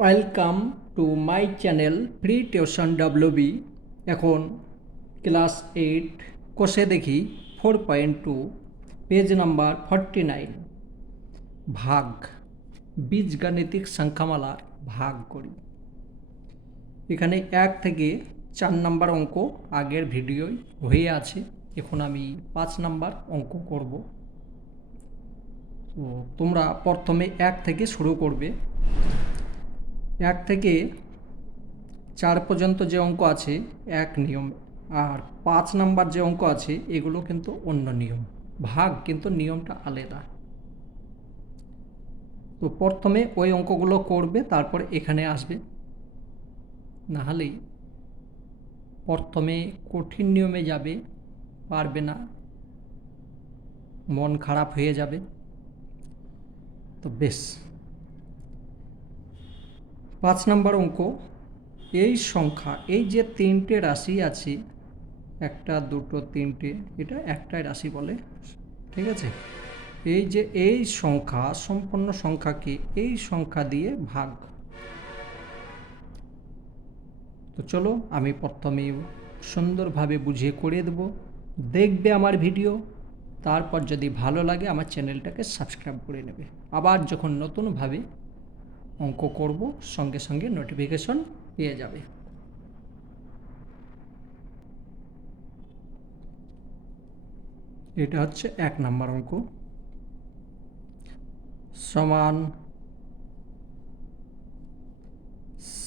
Welcome to my channel free tuition WB. এখন class eight, কোষে দেখি four point two, page number forty nine. ভাগ বীজগাণিতিক সংখ্যামালার ভাগ করি। এখানে এক থেকে চার নাম্বার অঙ্ক আগের ভিডিওই হয়ে আছে। এখন আমি পাঁচ নাম্বার অঙ্ক করব। তো তোমরা প্রথমে এক থেকে শুরু করবে। এক থেকে চার পর্যন্ত যে অঙ্ক আছে, এক নিয়ম। আর পাঁচ নাম্বার যে অঙ্ক আছে, এগুলো কিন্তু অন্য নিয়ম। ভাগ কিন্তু নিয়মটা আলাদা। তো প্রথমে ওই অঙ্কগুলো করবে, তারপর এখানে আসবে। নাহলেই প্রথমে কঠিন নিয়মে যাবে, পারবে না। মন খারাপ হয়ে যাবে। তো বেশ। পাঁচ নম্বর অঙ্ক, এই সংখ্যা, এই যে তিনটে রাশি আছে, একটা, দুটো, তিনটে, এটা একটাই রাশি বলে, ঠিক আছে? এই যে এই সংখ্যা সম্পূর্ণ সংখ্যাকে এই সংখ্যা দিয়ে ভাগ। তো চলো, আমি প্রথমে সুন্দরভাবে বুঝিয়ে করে দেবো। দেখবে আমার ভিডিও, তারপর যদি ভালো লাগে, আমার চ্যানেলটাকে সাবস্ক্রাইব করে নেবে। আবার যখন নতুনভাবে অঙ্ক করব, সঙ্গে সঙ্গে নোটিফিকেশন পেয়ে যাবে। এটা হচ্ছে এক নাম্বার অঙ্ক। সমান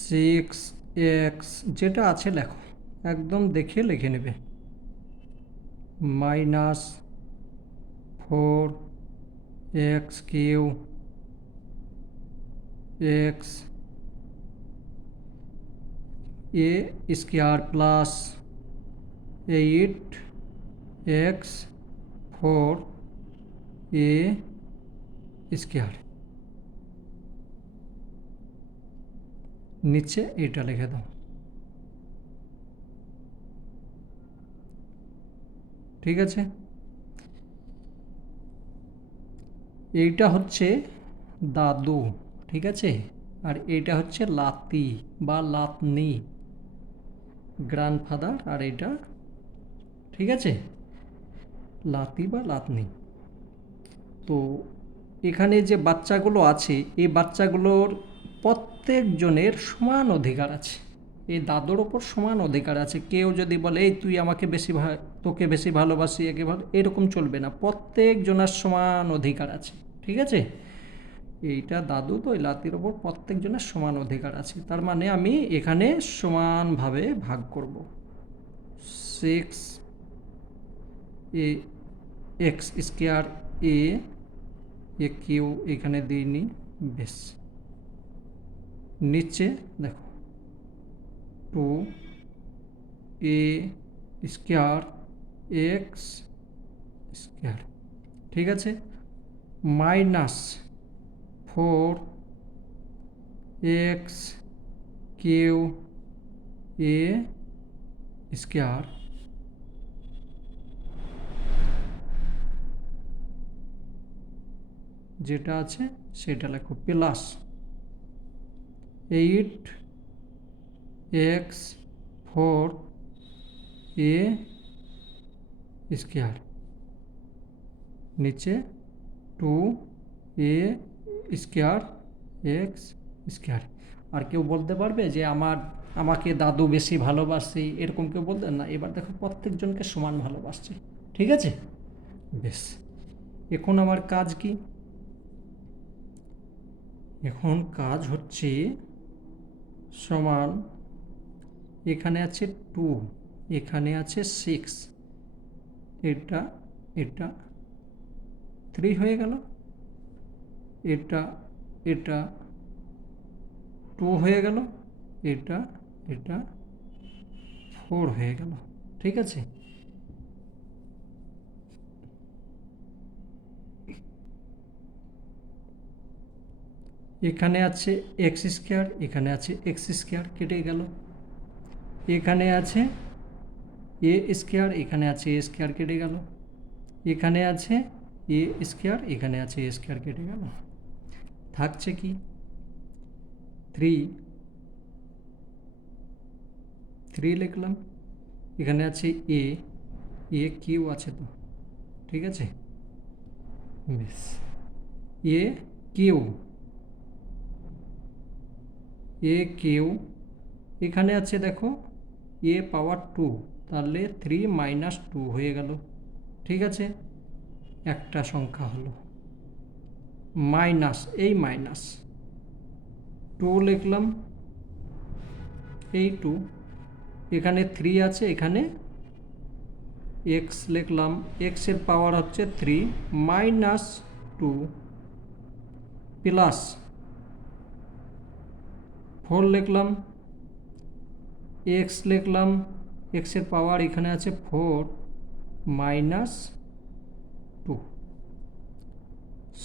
সিক্স এক্স যেটা আছে লেখো, একদম দেখে লিখে নেবে। Minus four x q x a square plus eight x four a square নিচে এটা লিখে দাও ঠিক আছে এইটা হচ্ছে দাদু ঠিক আছে? আর এটা হচ্ছে লাতি বা লাতনি। গ্র্যান্ডফাদার আর এটা, ঠিক আছে? লাতি বা লাতনি। তো এখানে যে বাচ্চাগুলো আছে, এই বাচ্চাগুলোর প্রত্যেকজনের সমান অধিকার আছে। এই দাদুর ওপর সমান অধিকার আছে। কেউ যদি বলে, এই তুই আমাকে বেশি তোকে বেশি ভালোবাসি একে ভালো এরকম চলবে না। প্রত্যেকজনের সমান অধিকার আছে। ঠিক আছে? এইটা দাদু তো লাতির ওপর প্রত্যেকজনের সমান অধিকার আছে। তার মানে আমি এখানে সমানভাবে ভাগ করব। Six a x square a a q এখানে দিইনি, বেশ। নিচে দেখো two a square x square ঠিক আছে? Minus four x q a square যেটা আছে সেটা লেখো plus eight x four a square নিচে two a square x square আর কেউ বলতে পারবে যে আমার, আমাকে দাদু বেশি ভালোবাসে, এরকম কেউ বলতে না। এবার দেখো প্রত্যেকজনকে সমান ভালোবাসছে। ঠিক আছে? বেশ। এখন আমার কাজ কি? এখন কাজ হচ্ছে সমান, এখানে আছে টু এখানে আছে সিক্স এটা এটা থ্রি হয়ে গেল। এটা এটা টু হয়ে গেল, এটা এটা ফোর হয়ে গেল, ঠিক আছে? এখানে আছে এক্স স্কোয়ার এখানে আছে এক্স স্কোয়ার কেটে গেল। এখানে আছে এ স্কোয়ার এখানে আছে এ স্কোয়ার কেটে গেল। এখানে আছে এ স্কোয়ার এখানে আছে এ স্কোয়ার কেটে গেল। থাকছে কি? থ্রি থ্রি লিখলাম। এখানে আছে এ এ কিউ আছে তো। ঠিক আছে? বেশ এ কিউ এ কিউ এখানে আছে দেখো এ পাওয়ার টু তাহলে থ্রি মাইনাস টু হয়ে গেল। ঠিক আছে? একটা সংখ্যা হলো। মাইনাস, এই মাইনাস। টু লিখলাম, এই টু এখানে থ্রি আছে, এখানে এক্স লিখলাম এক্সের পাওয়ার হচ্ছে three minus two plus four লিখলাম এক্স লিখলাম এক্সের পাওয়ার এখানে আছে ফোর মাইনাস টু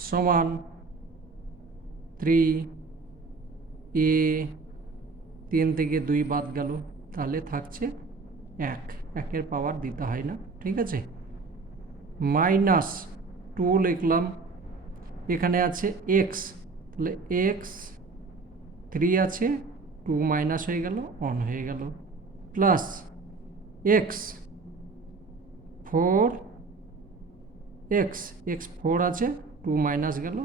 সমান থ্রি এ তিন থেকে দুই বাদ গেল, তাহলে থাকছে এক। একের পাওয়ার দিতে হয় না, ঠিক আছে? মাইনাস টু লিখলাম, এখানে আছে এক্স তাহলে এক্স থ্রি আছে টু মাইনাস হয়ে গেল অন হয়ে গেল। Plus x four x x four আছে টু মাইনাস গেল,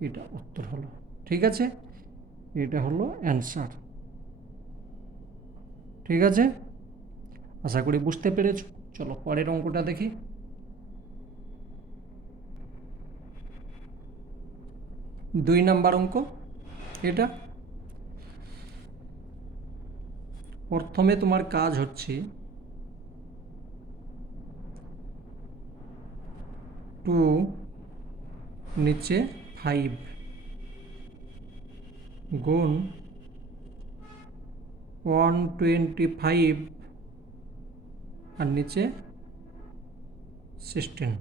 এটা উত্তর হলো। ঠিক আছে? এটা হলো অ্যান্সার। ঠিক আছে? আশা করি বুঝতে পেরেছ। চলো পরের অঙ্কটা দেখি। দুই নাম্বার অঙ্ক, এটা? প্রথমে তোমার কাজ হচ্ছে টু নিচে ফাইভ গুণ ওয়ান টোয়েন্টি ফাইভ আর নিচে সিক্সটিন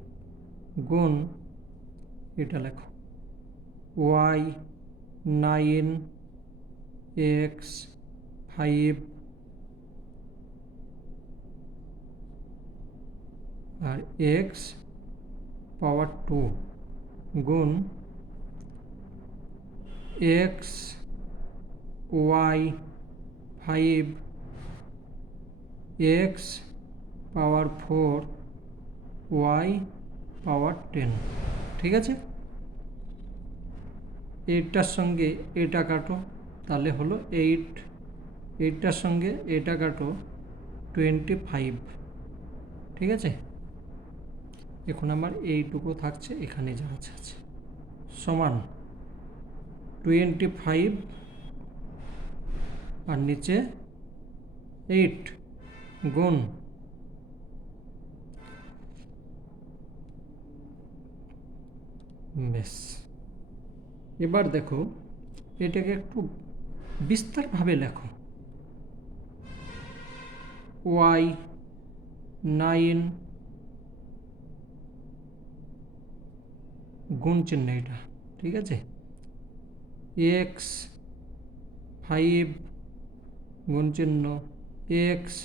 গুণ এটা লেখো। ওয়াই নাইন এক্স ফাইভ আর এক্স পাওয়ার টু গুণ x y five x power four y power ten. ঠিক আছে? এইটটার সঙ্গে এটা কাটো, তাহলে হলো এইট। এইটটার সঙ্গে এটা কাটো, টোয়েন্টি ফাইভ। ঠিক আছে? এখন আমার এইটুকু থাকছে, এখানে যা আছে আছে। সমান টোয়েন্টি ফাইভ আর নিচে এইট গুণ বেশ এবার দেখো, এটাকে একটু বিস্তারভাবে লেখো। ওয়াই নাইন গুণ চিহ্ন এটা, ঠিক আছে? এক্স ফাইভ গুণ চিহ্ন এক্স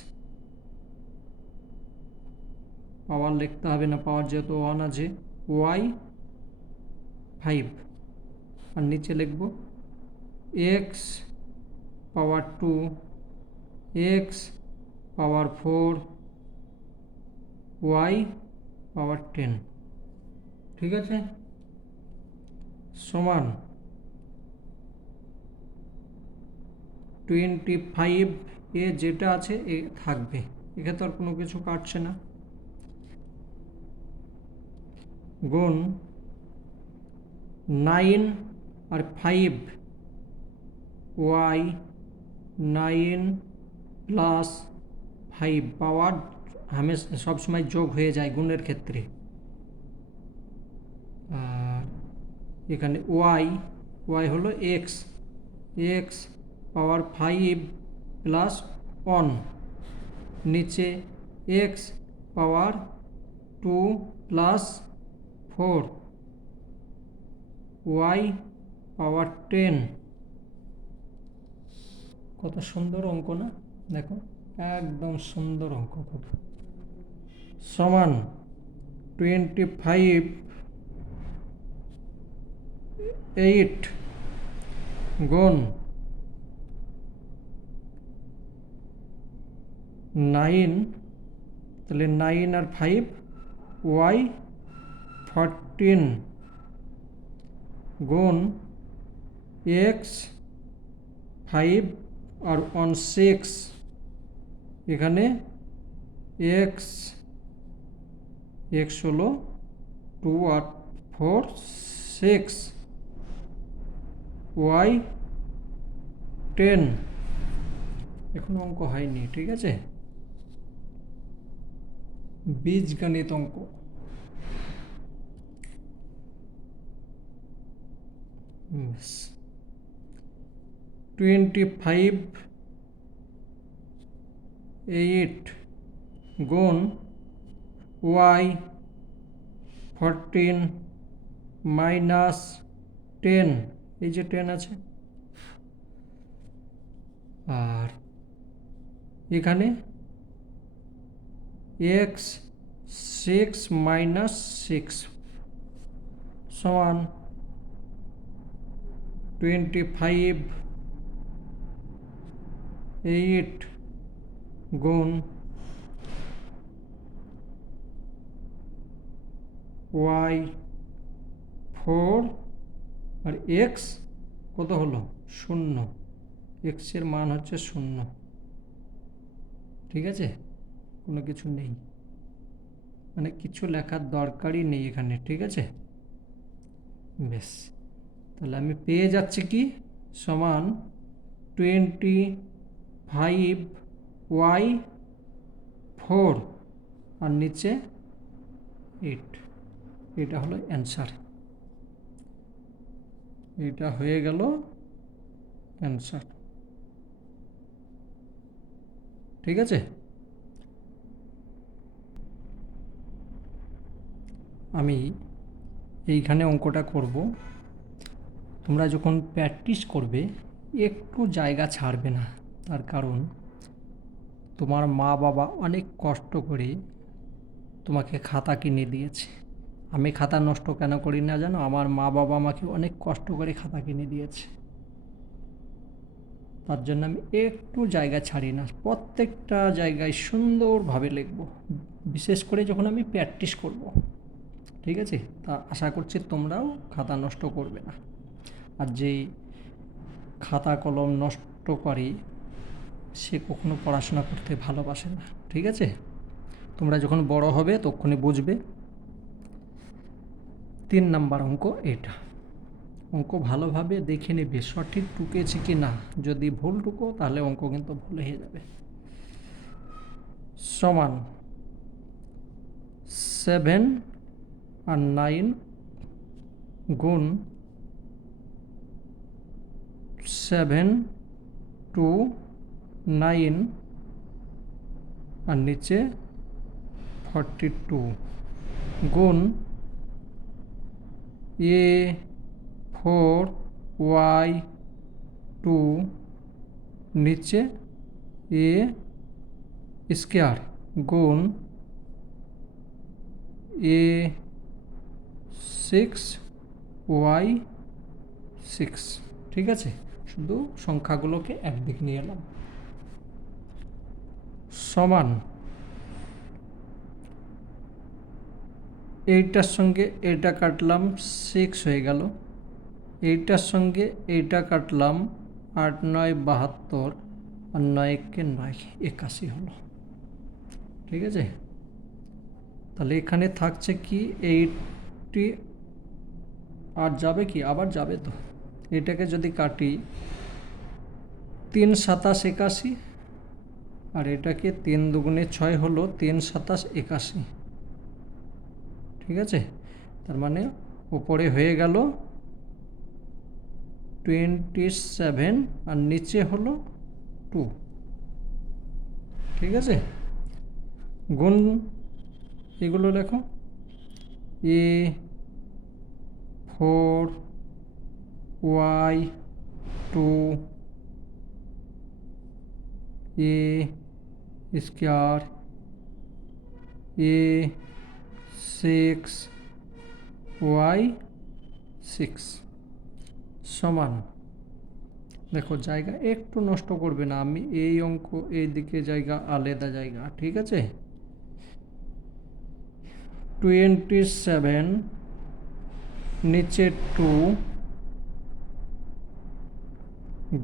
পাওয়ার লিখতে হবে না, পাওয়ার যেহেতু ওয়ান আছে ওয়াই ফাইভ আর নিচে লিখব x power two x power four y power ten ঠিক আছে? সমান টোয়েন্টি ফাইভ এ যেটা আছে এ থাকবে। তো আর কোনো কিছু কাটছে না। গুণ নাইন আর five y nine plus five power হামেশ সবসময় যোগ হয়ে যায় গুণের ক্ষেত্রে। এখানে ওয়াই ওয়াই হলো x x power five plus one নিচে x power two plus four y power ten কত সুন্দর অঙ্ক না? দেখো, একদম সুন্দর অঙ্ক। সমান টোয়েন্টি ফাইভ এইট গুণ নাইন তাহলে নাইন আর ফাইভ ওয়াই ফরটিন গুণ এক্স ফাইভ আর ওয়ান সিক্স এখানে এক্স এক্স হলো টু আর ফোর সিক্স ওয়াই টেন এখন অঙ্ক হয়নি, ঠিক আছে? বীজগণিত অঙ্ক। টোয়েন্টি ফাইভ এইট গুণ ওয়াই ফরটিন মাইনাস টেন এই যে টেন আছে। আর এখানে এক্স সিক্স মাইনাস সিক্স সমান টোয়েন্টি ফাইভ এইট গুণ ওয়াই ফোর আর এক্স কত হলো? শূন্য। এক্সের মান হচ্ছে শূন্য। ঠিক আছে? কোনো কিছু নেই। মানে কিছু লেখার দরকারই নেই এখানে, ঠিক আছে? বেশ তাহলে আমি পেয়ে যাচ্ছি কি? সমান টোয়েন্টি ফাইভ ওয়াই ফোর আর নিচে এইট এটা হলো অ্যান্সার এটা হয়ে গেল অ্যান্সার ঠিক আছে? আমি এইখানে অঙ্কটা করব। তোমরা যখন প্র্যাকটিস করবে, একটু জায়গা ছাড়বে না। তার কারণ, তোমার মা বাবা অনেক কষ্ট করে তোমাকে খাতা কিনে দিয়েছে। আমি খাতা নষ্ট কেন করি না জানো? আমার মা বাবা আমাকে অনেক কষ্ট করে খাতা কিনে দিয়েছে। তার জন্য আমি একটু জায়গা ছাড়ি না, প্রত্যেকটা জায়গায় সুন্দরভাবে লিখব। বিশেষ করে যখন আমি প্র্যাকটিস করব। ঠিক আছে? তা আশা করছি তোমরাও খাতা নষ্ট করবে না। আর যেই খাতা কলম নষ্ট করে, সে কখনো পড়াশোনা করতে ভালোবাসে না। ঠিক আছে? তোমরা যখন বড় হবে তখনই বুঝবে। তিন নাম্বার অঙ্ক এটা। অঙ্ক ভালোভাবে দেখে নেবে, সঠিক টুকেছে কি না। যদি ভুল টুকো, তাহলে অঙ্ক কিন্তু ভুল হয়ে যাবে। সমান সেভেন আর নাইন গুণ সেভেন টু নাইন আর নিচে ফর্টি টু গুণ এ ফোর ওয়াই টু নিচে এ স্কোয়ার গুণ এ সিক্স ওয়াই সিক্স ঠিক আছে শুধু সংখ্যাগুলোকে একদিক নিয়ে এলাম সমান এইটার সঙ্গে এটা কাটলাম সিক্স হয়ে গেল। এইটার সঙ্গে এইটা কাটলাম আট নয় বাহাত্তর আর নয়কে নয় একাশি হলো। ঠিক আছে? তাহলে এখানে থাকছে কি এইটটি আর যাবে কি? আবার যাবে তো। এটাকে যদি কাটি তিন সাতাশ একাশি আর এটাকে তিন দুগুণে ছয় হলো তিন সাতাশ একাশি। ঠিক আছে? তার মানে উপরে হয়ে গেল টোয়েন্টি সেভেন আর নিচে হলো টু ঠিক আছে? গুণ এগুলো লেখো। A four y two a square a six y six সমান। দেখো, জায়গা একটু নষ্ট করবে না, আমি এই অঙ্ক, এই দিকে জায়গা, আলাদা জায়গা, ঠিক আছে? টোয়েন্টি সেভেন নিচে টু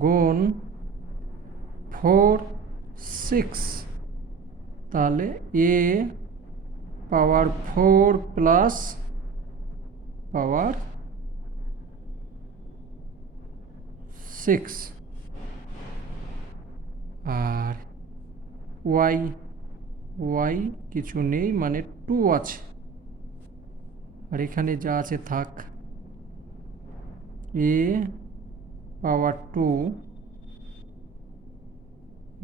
গুণ ফোর সিক্স তাহলে a power four plus power six. R y y কিছু নেই মানে টু আছে। আর এখানে যা আছে, থাক। A power two.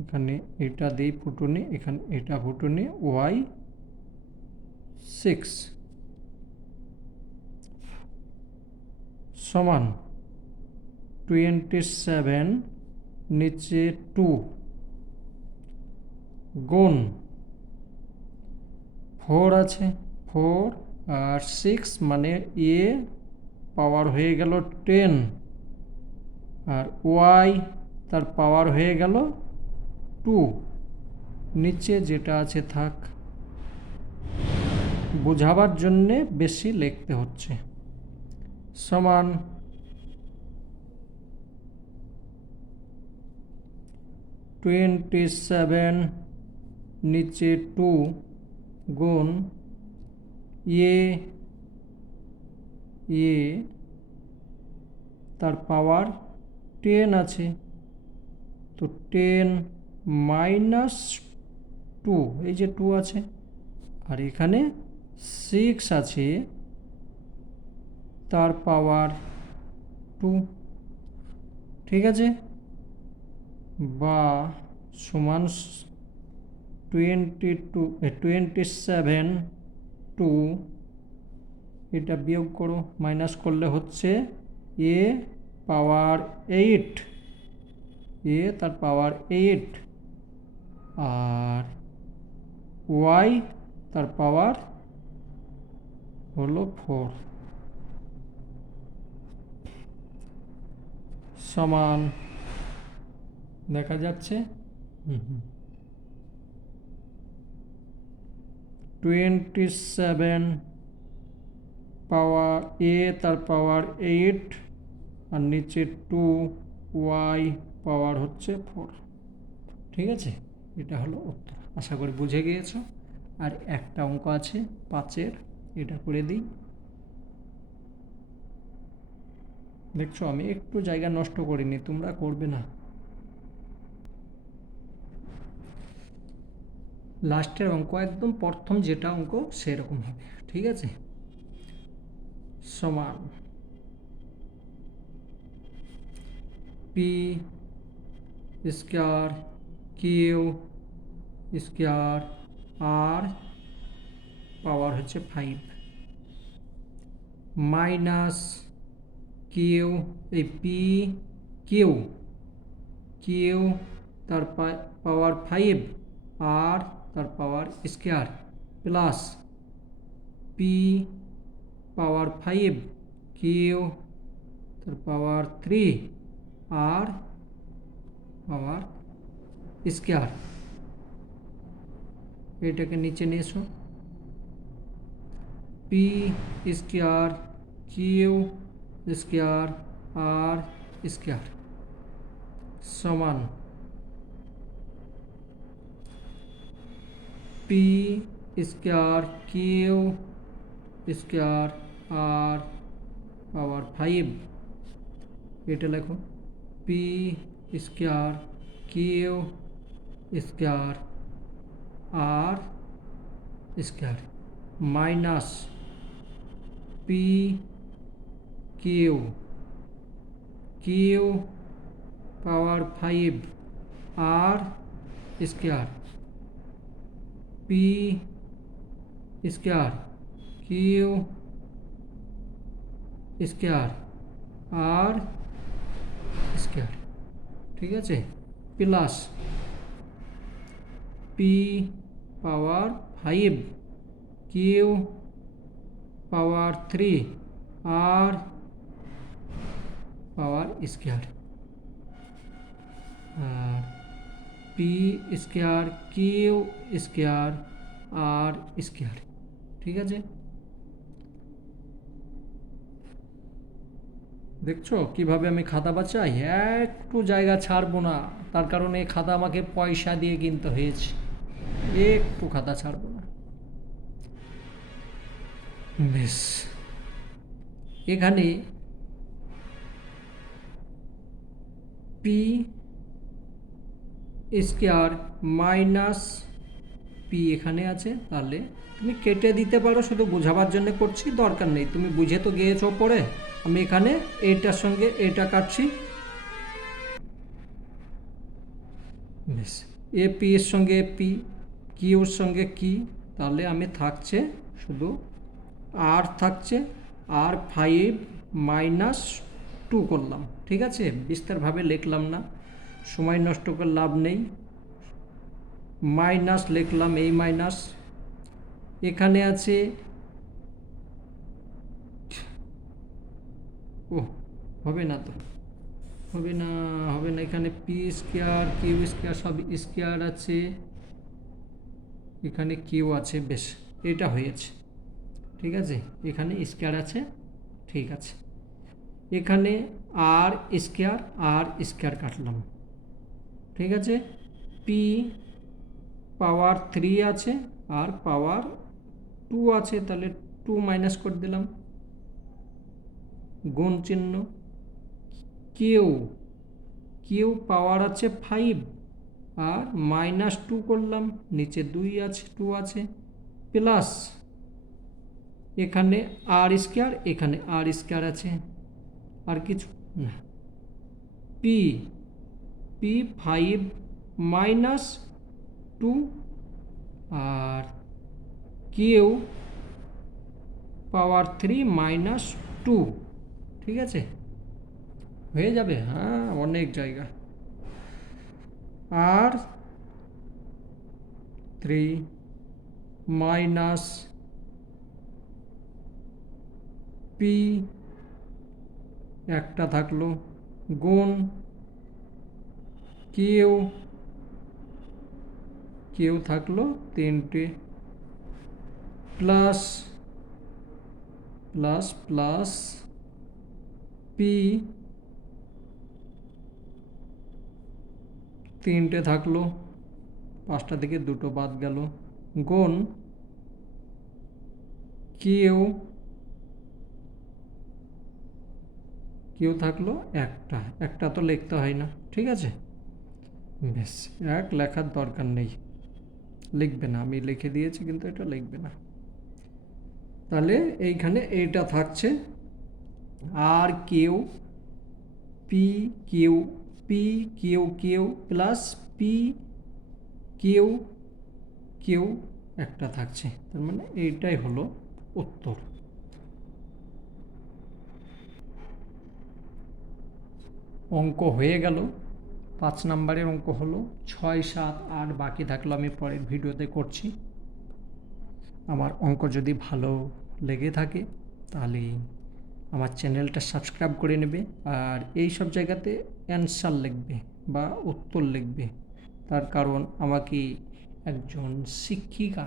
এখানে এটা দিই ফুটুনি এখানে এটা ফুটুনি ওয়াই সিক্স। সমান টোয়েন্টি সেভেন নিচে টু গুণ ফোর আছে। ফোর আর সিক্স মানে এ পাওয়ার হয়ে গেল টেন আর ওয়াই তার পাওয়ার হয়ে গেল টু নিচে যেটা আছে থাক। বোঝাবার জন্যে বেশি লিখতে হচ্ছে। সমান টোয়েন্টি সেভেন নিচে টু গুণ এ এ তার পাওয়ার টেন আছে। তো টেন মাইনাস টু এই যে টু আছে, আর এখানে সিক্স আছে, তার পাওয়ার টু ঠিক আছে? বা সমান twenty two twenty seven two এটা বিয়োগ করো মাইনাস করলে হচ্ছে এ পাওয়ার এইট এ তার পাওয়ার এইট আর ওয়াই তার পাওয়ার হলো ফোর সমান দেখা যাচ্ছে টোয়েন্টি সেভেন পাওয়ার এ তার পাওয়ার এইট আর নিচে টু ওয়াই পাওয়ার হচ্ছে ফোর ঠিক আছে? এটা হলো উত্তর। আশা করি বুঝে গিয়েছো। আর একটা অঙ্ক আছে পাঁচের। এটা করে দিই। দেখছ, আমি একটু জায়গা নষ্ট করিনি, তোমরা করবে না। লাস্টের অঙ্ক, একদম প্রথম যেটা অঙ্ক সেরকম হবে, ঠিক আছে? সমান p square q square r power হচ্ছে ফাইভ মাইনাস কিউ এই পি কিউ কিউ তার পাওয়ার ফাইভ আর তার power square plus p power five q তার power three r power square এটাকে নিচে নিয়ে এসো। P square q square r square সমান p square q square r power five এটা লেখো। P square q square r square minus p q q power five r square p square q square r square ঠিক আছে plus p power five q power three r power square আর p square q square r square ঠিক আছে? দেখছ? কীভাবে আমি খাতা বাঁচাই একটু জায়গা ছাড়বো না। তার কারণে খাতা আমাকে পয়সা দিয়ে কিনতে হয়েছে। একটু খাতা ছাড়বো। বেশ। এখানে পি স্কোয়ার মাইনাস পি এখানে আছে, তাহলে তুমি কেটে দিতে পারো, শুধু বোঝাবার জন্য করছি, দরকার নেই। তুমি বুঝে তো গিয়েছো পরে আমি এখানে এইটার সঙ্গে এটা কাটছি। এ পি এর সঙ্গে পি কিউর সঙ্গে কি তাহলে আমি থাকছে শুধু আর থাকছে আর ফাইভ মাইনাস টু করলাম। ঠিক আছে? বিস্তারভাবে লিখলাম না। সময় নষ্ট করে লাভ নেই। মাইনাস লিখলাম এই মাইনাস এখানে আছে ও, হবে না তো। হবে না হবে না। এখানে পি স্কোয়ার কিউ স্কোয়ার সব স্কোয়ার আছে। এখানে কিউ আছে, বেশ। এটা হয়েছে। ঠিক আছে? এখানে স্কোয়ার আছে, ঠিক আছে। এখানে আর স্কোয়ার আর স্কোয়ার কাটলাম। ঠিক আছে? পি পাওয়ার থ্রি আছে আর পাওয়ার টু আছে, তাহলে টু মাইনাস করে দিলাম। গুণ চিহ্ন কেউ কেউ পাওয়ার আছে ফাইভ আর মাইনাস টু করলাম, নিচে দুই আছে টু আছে প্লাস এখানে আর স্কোয়ার এখানে আর স্কোয়ার আছে। আর কিছু না। P p five minus two আর q power three minus two ঠিক আছে? হয়ে যাবে হ্যাঁ অনেক জায়গা। আর থ্রি মাইনাস পি, একটা থাকল গুণ কিউ কিউ থাকল তিনটে, প্লাস প্লাস প্লাস পি, তিনটে থাকল, পাঁচটা থেকে দুটো বাদ গেল, গুণ কিউ কিউ থাকল একটা একটা তো লিখতে হয় না, ঠিক আছে? বেশ এক লেখার দরকার নেই। লিখবে না, আমি লিখে দিয়েছি কিন্তু এটা লিখবে না। তাহলে এইখানে এইটা থাকছে। আর q, p q p q q plus p q q একটা থাকছে। তার মানে এইটাই হলো উত্তর। অঙ্ক হয়ে গেল। পাঁচ নাম্বারের অঙ্ক হলো ছয়, সাত, আট বাকি থাকল আমি পরের ভিডিওতে করছি। আমার অঙ্ক যদি ভালো লেগে থাকে তাহলে আমার চ্যানেলটা সাবস্ক্রাইব করে নেবে আর এই সব জায়গাতে অ্যান্সার লিখবে বা উত্তর লিখবে। তার কারণ আমাকে একজন শিক্ষিকা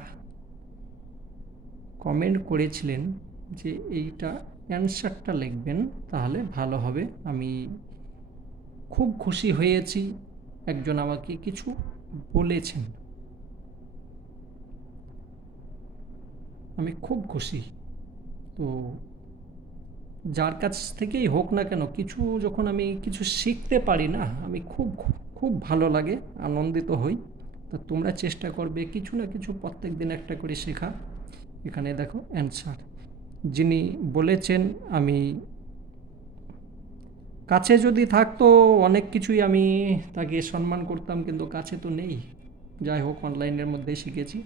কমেন্ট করেছিলেন যে এইটা অ্যান্সারটা লিখবেন তাহলে ভালো হবে। আমি খুব খুশি হয়েছি। একজন আমাকে কিছু বলেছেন। আমি খুব খুশি। তো যার কাছ থেকেই হোক না কেন, কিছু যখন আমি কিছু শিখতে পারি না, আমি খুব খুব ভালো লাগে, আনন্দিত হই। তা তোমরা চেষ্টা করবে কিছু না কিছু প্রত্যেক দিন একটা করে শেখা। এখানে দেখো অ্যান্সার। যিনি বলেছেন, আমি কাছে যদি থাকতো, অনেক কিছুই আমি তাকে সম্মান করতাম, কিন্তু কাছে তো নেই। যাই হোক অনলাইনের মধ্যে শিখেছি।